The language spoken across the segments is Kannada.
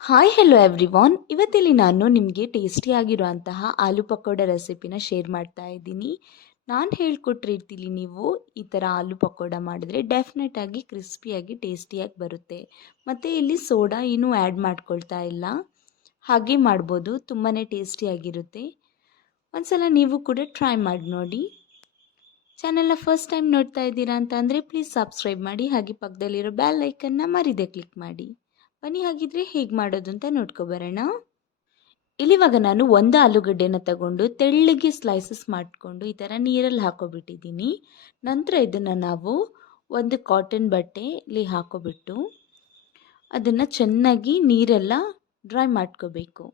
Hi hello everyone. ಇವತ್ತಿಲ್ಲಿ ನಾನು ನಿಮಗೆ ಟೇಸ್ಟಿಯಾಗಿರುವಂತಹ ಆಲೂ ಪಕೋಡ ರೆಸಿಪಿನ ಶೇರ್ ಮಾಡ್ತಾ ಇದ್ದೀನಿ. ನಾನು ಹೇಳ್ಕೊಟ್ಟ ರೀತಿಲಿ ನೀವು ಈ ಥರ ಆಲೂ ಪಕೋಡ ಮಾಡಿದ್ರೆ ಡೆಫಿನೆಟಾಗಿ ಕ್ರಿಸ್ಪಿಯಾಗಿ ಟೇಸ್ಟಿಯಾಗಿ ಬರುತ್ತೆ. ಮತ್ತು ಇಲ್ಲಿ ಸೋಡಾ ಏನೂ ಆ್ಯಡ್ ಮಾಡ್ಕೊಳ್ತಾ ಇಲ್ಲ, ಹಾಗೆ ಮಾಡ್ಬೋದು, ತುಂಬಾ ಟೇಸ್ಟಿಯಾಗಿರುತ್ತೆ. ಒಂದ್ಸಲ ನೀವು ಕೂಡ ಟ್ರೈ ಮಾಡಿ ನೋಡಿ. ಚಾನೆಲ್ನ ಫಸ್ಟ್ ಟೈಮ್ ನೋಡ್ತಾ ಇದ್ದೀರಾ ಅಂತ ಅಂದರೆ ಪ್ಲೀಸ್ ಸಬ್ಸ್ಕ್ರೈಬ್ ಮಾಡಿ, ಹಾಗೆ ಪಕ್ಕದಲ್ಲಿರೋ ಬೆಲ್ ಐಕನ್ನ ಮರಿದೇ ಕ್ಲಿಕ್ ಮಾಡಿ. ಬನ್ನಿ ಹಾಗಿದ್ರೆ ಹೇಗೆ ಮಾಡೋದು ಅಂತ ನೋಡ್ಕೊಬರೋಣ. ಇಲ್ಲಿವಾಗ ನಾನು ಒಂದು ಆಲೂಗಡ್ಡೆನ ತಗೊಂಡು ತೆಳ್ಳಗೆ ಸ್ಲೈಸಸ್ ಮಾಡಿಕೊಂಡು ಈ ಥರ ನೀರಲ್ಲಿ ಹಾಕೋಬಿಟ್ಟಿದ್ದೀನಿ. ನಂತರ ಇದನ್ನು ನಾವು ಒಂದು ಕಾಟನ್ ಬಟ್ಟೆಲಿ ಹಾಕೋಬಿಟ್ಟು ಅದನ್ನು ಚೆನ್ನಾಗಿ ನೀರೆಲ್ಲ ಡ್ರೈ ಮಾಡ್ಕೋಬೇಕು.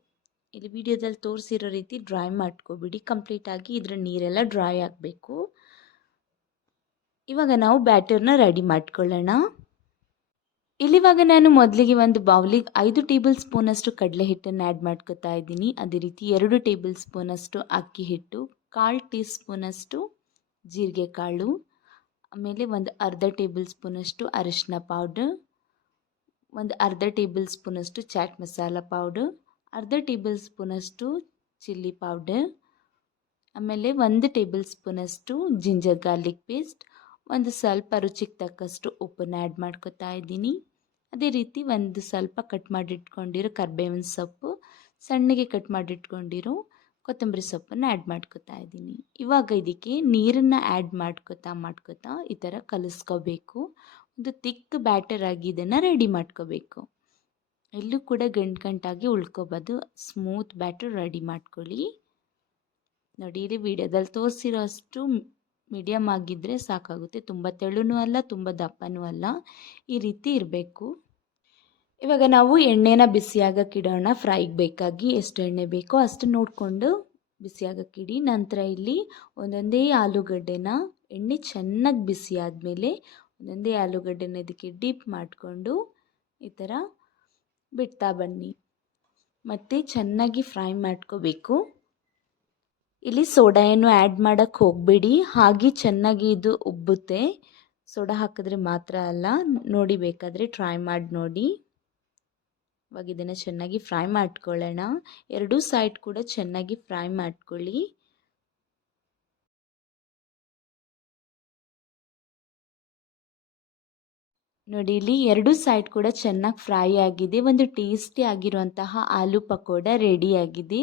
ಇಲ್ಲಿ ವಿಡಿಯೋದಲ್ಲಿ ತೋರಿಸಿರೋ ರೀತಿ ಡ್ರೈ ಮಾಡ್ಕೊಬಿಡಿ. ಕಂಪ್ಲೀಟಾಗಿ ಇದರ ನೀರೆಲ್ಲ ಡ್ರೈ ಆಗಬೇಕು. ಇವಾಗ ನಾವು ಬ್ಯಾಟರ್ನ ರೆಡಿ ಮಾಡ್ಕೊಳ್ಳೋಣ. ಇಲ್ಲಿವಾಗ ನಾನು ಮೊದಲಿಗೆ ಒಂದು ಬೌಲಿಗೆ 5 ಟೇಬಲ್ ಸ್ಪೂನಷ್ಟು ಕಡಲೆ ಹಿಟ್ಟನ್ನು ಆ್ಯಡ್ ಮಾಡ್ಕೊತಾ ಇದ್ದೀನಿ. ಅದೇ ರೀತಿ 2 ಟೇಬಲ್ ಸ್ಪೂನಷ್ಟು ಅಕ್ಕಿ ಹಿಟ್ಟು, 1/4 ಟೀ ಸ್ಪೂನಷ್ಟು ಜೀರಿಗೆ ಕಾಳು, ಆಮೇಲೆ ಒಂದು ಅರ್ಧ ಟೇಬಲ್ ಸ್ಪೂನಷ್ಟು ಅರಿಶಿನ ಪೌಡರ್, ಒಂದು ಅರ್ಧ ಟೇಬಲ್ ಸ್ಪೂನಷ್ಟು ಚಾಟ್ ಮಸಾಲ ಪೌಡರ್, ಅರ್ಧ ಟೇಬಲ್ ಸ್ಪೂನಷ್ಟು ಚಿಲ್ಲಿ ಪೌಡರ್, ಆಮೇಲೆ 1 ಟೇಬಲ್ ಸ್ಪೂನಷ್ಟು ಜಿಂಜರ್ ಗಾರ್ಲಿಕ್ ಪೇಸ್ಟ್, ಒಂದು ಸ್ವಲ್ಪ ರುಚಿಗೆ ತಕ್ಕಷ್ಟು ಉಪ್ಪನ್ನು ಆ್ಯಡ್ ಮಾಡ್ಕೊತಾ ಇದ್ದೀನಿ. ಅದೇ ರೀತಿ ಒಂದು ಸ್ವಲ್ಪ ಕಟ್ ಮಾಡಿಟ್ಕೊಂಡಿರೋ ಕರ್ಬೇವಿನ ಸೊಪ್ಪು, ಸಣ್ಣಗೆ ಕಟ್ ಮಾಡಿಟ್ಕೊಂಡಿರೋ ಕೊತ್ತಂಬರಿ ಸೊಪ್ಪನ್ನು ಆ್ಯಡ್ ಮಾಡ್ಕೊತಾ ಇದ್ದೀನಿ. ಇವಾಗ ಇದಕ್ಕೆ ನೀರನ್ನು ಆ್ಯಡ್ ಮಾಡ್ಕೊತಾ ಈ ಥರ ಕಲಿಸ್ಕೋಬೇಕು. ಒಂದು ತಿಕ್ ಬ್ಯಾಟರ್ ಆಗಿ ಇದನ್ನು ರೆಡಿ ಮಾಡ್ಕೋಬೇಕು. ಎಲ್ಲೂ ಕೂಡ ಗಂಟಾಗಿ ಉಳ್ಕೋಬೋದು. ಸ್ಮೂತ್ ಬ್ಯಾಟರ್ ರೆಡಿ ಮಾಡ್ಕೊಳ್ಳಿ. ನೋಡಿ, ಇಲ್ಲಿ ವಿಡಿಯೋದಲ್ಲಿ ತೋರಿಸಿರೋ ಅಷ್ಟು ಮೀಡಿಯಮ್ ಆಗಿದ್ದರೆ ಸಾಕಾಗುತ್ತೆ. ತುಂಬ ತೆಳುನೂ ಅಲ್ಲ, ತುಂಬ ದಪ್ಪನೂ ಅಲ್ಲ, ಈ ರೀತಿ ಇರಬೇಕು. ಇವಾಗ ನಾವು ಎಣ್ಣೆನ ಬಿಸಿಯಾಗಕ್ಕಿಡೋಣ. ಫ್ರೈಗೆ ಬೇಕಾಗಿ ಎಷ್ಟು ಎಣ್ಣೆ ಬೇಕೋ ಅಷ್ಟು ನೋಡಿಕೊಂಡು ಬಿಸಿಯಾಗಕ್ಕಿಡಿ. ನಂತರ ಇಲ್ಲಿ ಒಂದೊಂದೇ ಆಲೂಗಡ್ಡೆನ ಎಣ್ಣೆ ಚೆನ್ನಾಗಿ ಬಿಸಿ ಆದಮೇಲೆ ಒಂದೊಂದೇ ಆಲೂಗಡ್ಡೆನ ಇದಕ್ಕೆ ಡಿಪ್ ಮಾಡಿಕೊಂಡು ಈ ಥರ ಬಿಡ್ತಾ ಬನ್ನಿ. ಮತ್ತು ಚೆನ್ನಾಗಿ ಫ್ರೈ ಮಾಡ್ಕೋಬೇಕು. ಇಲ್ಲಿ ಸೋಡಾ ಏನು ಆ್ಯಡ್ ಮಾಡೋಕ್ಕೆ ಹೋಗಬೇಡಿ, ಹಾಗೆ ಚೆನ್ನಾಗಿ ಇದು ಉಬ್ಬುತ್ತೆ. ಸೋಡಾ ಹಾಕಿದ್ರೆ ಮಾತ್ರ ಅಲ್ಲ, ನೋಡಿ ಬೇಕಾದರೆ ಟ್ರೈ ಮಾಡಿ ನೋಡಿ. ಇವಾಗ ಇದನ್ನು ಚೆನ್ನಾಗಿ ಫ್ರೈ ಮಾಡ್ಕೊಳ್ಳೋಣ. ಎರಡೂ ಸೈಡ್ ಕೂಡ ಚೆನ್ನಾಗಿ ಫ್ರೈ ಮಾಡ್ಕೊಳ್ಳಿ. ನೋಡಿ, ಇಲ್ಲಿ ಎರಡೂ ಸೈಡ್ ಕೂಡ ಚೆನ್ನಾಗಿ ಫ್ರೈ ಆಗಿದೆ. ಒಂದು ಟೇಸ್ಟಿ ಆಗಿರುವಂತಹ ಆಲೂ ಪಕೋಡ ರೆಡಿ ಆಗಿದೆ.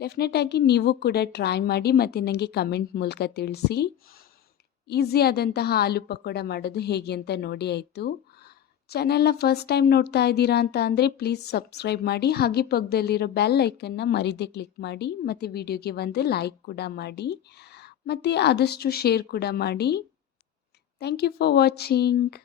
ಡೆಫಿನೆಟಾಗಿ ನೀವು ಕೂಡ ಟ್ರೈ ಮಾಡಿ ಮತ್ತು ನನಗೆ ಕಮೆಂಟ್ ಮೂಲಕ ತಿಳಿಸಿ. ಈಸಿ ಆದಂತಹ ಆಲೂ ಪಕೋಡ ಮಾಡೋದು ಹೇಗೆ ಅಂತ ನೋಡಿ ಆಯಿತು. ಚಾನೆಲ್ನ ಫಸ್ಟ್ ಟೈಮ್ ನೋಡ್ತಾ ಇದ್ದೀರಾ ಅಂತ ಅಂದರೆ ಪ್ಲೀಸ್ ಸಬ್ಸ್ಕ್ರೈಬ್ ಮಾಡಿ, ಹಾಗೆ ಪಕ್ಕದಲ್ಲಿರೋ ಬೆಲ್ ಐಕನ್ನ ಮರಿದೇ ಕ್ಲಿಕ್ ಮಾಡಿ, ಮತ್ತು ವಿಡಿಯೋಗೆ ಒಂದು ಲೈಕ್ ಕೂಡ ಮಾಡಿ, ಮತ್ತು ಆದಷ್ಟು ಶೇರ್ ಕೂಡ ಮಾಡಿ. Thank you for watching.